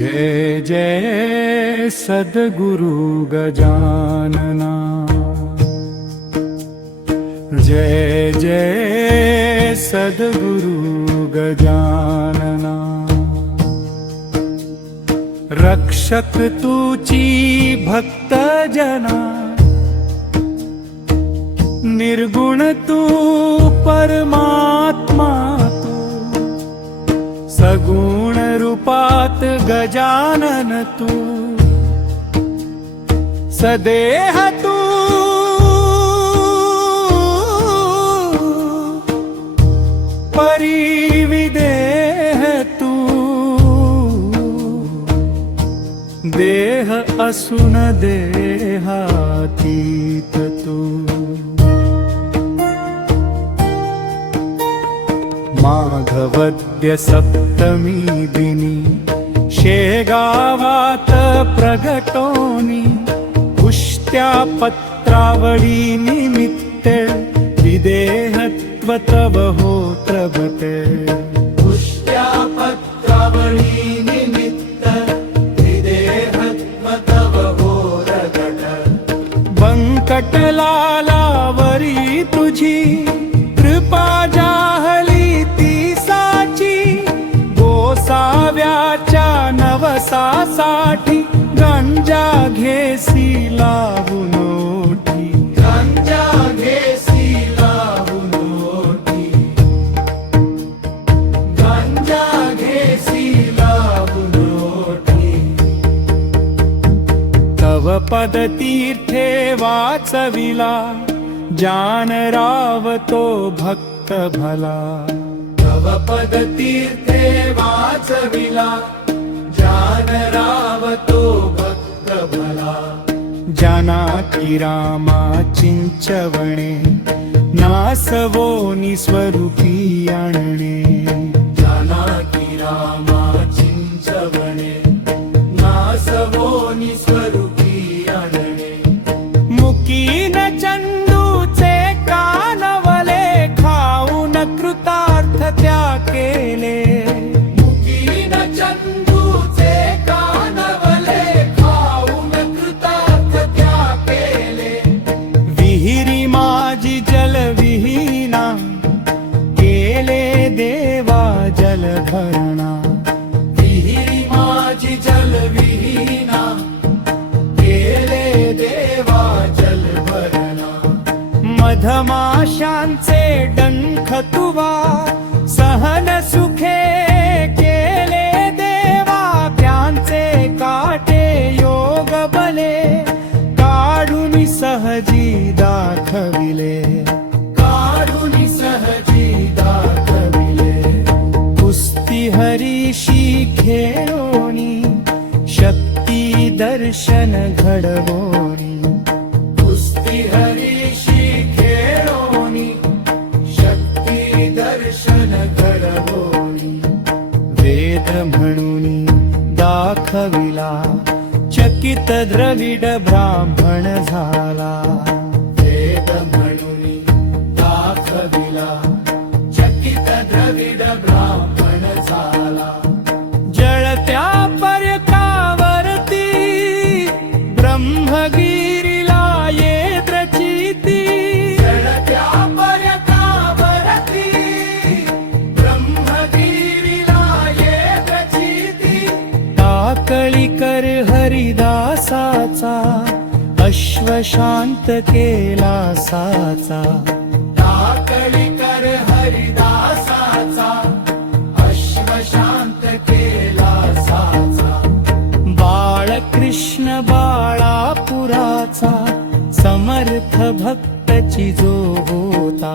जय जय सद्गुरु गजानना, जय जय सद्गुरु गजानना। रक्षक तुची भक्त जना, निर्गुण तू परमात्मा तू, सगुण रूपात गजानन तू, सदेह तू परिविदेह तू, देह असून देहातीत तू। माघवद्य सप्तमी दिनी शेगावात प्रगटोनी, पुष्ट्या पत्रावळी निमित्त विदेहत्व तव होत्रबते। पुष्ट्या पत्रावळी निमित्त विदेहत्व तव होरगट। बंकटलालावरी तुझी कृपा जाहली ती साची, गोसाव्याच्या नवसासाठी गंजा घेसी लावून ओठी। गंजा घेसी लावून ओठी, गंजा घेसी लावून ओठी। तव पद तीर्थे वाचविला, जान रावतो भक्त भला। तव पद तीर्थे वाचविला, जान रावतो भक्त भला। जाना की रामा चिंचवणे, नासवोनी स्वरूपी आणणे। जाना की रामा चिंचवणे, नासवोनी स्वरूपी आणणे। मुकीन चंदूचे कानवले, खाऊन कृतार्थ त्या केले। मुकीन चंदूचे कानवले, खाऊन कृतार्थ त्या केले। विहिरी माझी जलविहीना, केले देवा जलधरणा। विहिरी माझी जलविहीना, केले देवा जलभरणा। मधमाशांचे डंख तुवा, सहन सुखे केले देवा। त्यांचे काटे योग बले, काढून सहजी दाखविले। काढून सहजी दाखविले। कुस्ती हरीशी खेळोनी, शक्ती दर्शन घडवोनी। कुस्ती हरीशी खेळोनी, शक्ती दर्शन घडवोनी। वेद म्हणूनी दाखविला, चकित द्रविड ब्राह्मण झाला। वेद म्हणूनी दाखविला, चकित द्रविड ब्राह्मण झाला। जळत्या पर्यकावरती, ब्रह्मगिरीला येद्रचिती। जळत्या पर्यकावरती, ब्रह्मगिरीला येद्रचिती। टाकळी कर हरिदासाचा, अश्वशांत केला साचा। टाकळी कर हरिदासाचा, अश्वशांत केला साचा। बाळकृष्ण बाळापुराचा, समर्थ भक्तची जो होता।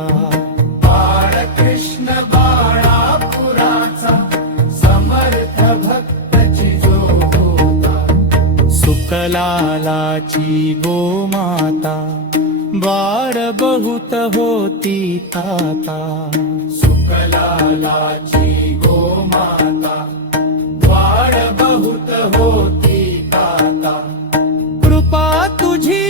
बाळकृष्ण बाळापुराचा, समर्थ भक्तची जो होता। सुकलालाची गोमाता, बार बहुत होती ताता। सुकलालाची गोमाता, वाड बहुत होती ताता। कृपा तुझी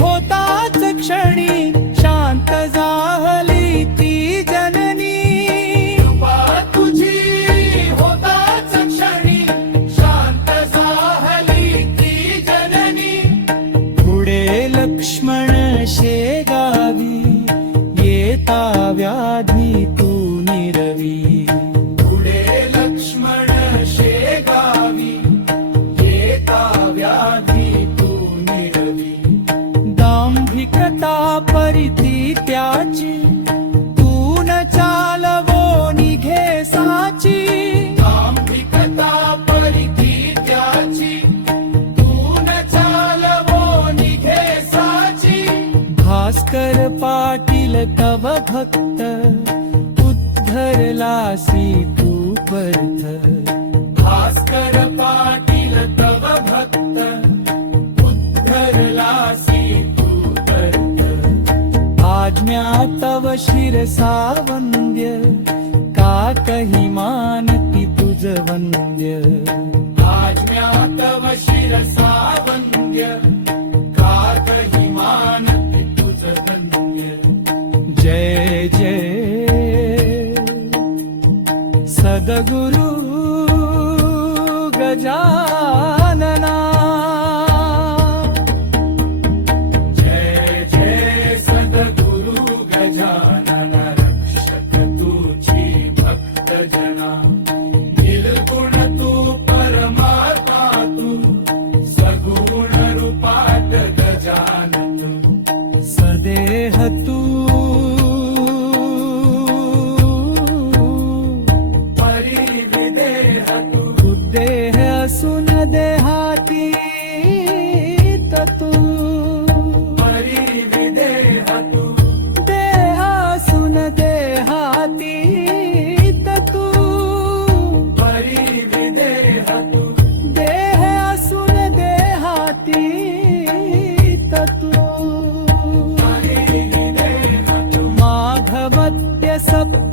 होताच क्षणी, शांत जाहली ती जननी। कृपा तुझी होताच क्षणी, शांत व्याधी तू निरवी. पुढे लक्ष्मण शेगावी येता व्याधी तू निरवी. दांभिकता परिती त्याची तू न चालवो निघे साची. दांभिकता परिती त्याची तू न चालवो निघे साची. भास्कर पाटील तव भक्त उद्धरलासी तू पर्थ. भास्कर पाटील तव भक्त उद्धरलासी तू पर्थ. आज्ञा तव शिरसा वंद्य का कही मानती तुझ वंद्य. आज्ञा तव शिरसा वंद्य का कही मानती तुझ वंद्य. जय जय सद्गुरु गजानना. जय जय सद्गुरु गजानन रक्षक तुझी भक्त जना. निर्गुण तू परमात्मा तू सगुण रूपात गजानन तू. सदेह तू परिविदेह तू देह असून देहाती तू. परिविदेह तू देह असून देहाती तू. परिविदेह तू देह असून देहाती तू. परिविदेह तू माघवत्य सप्त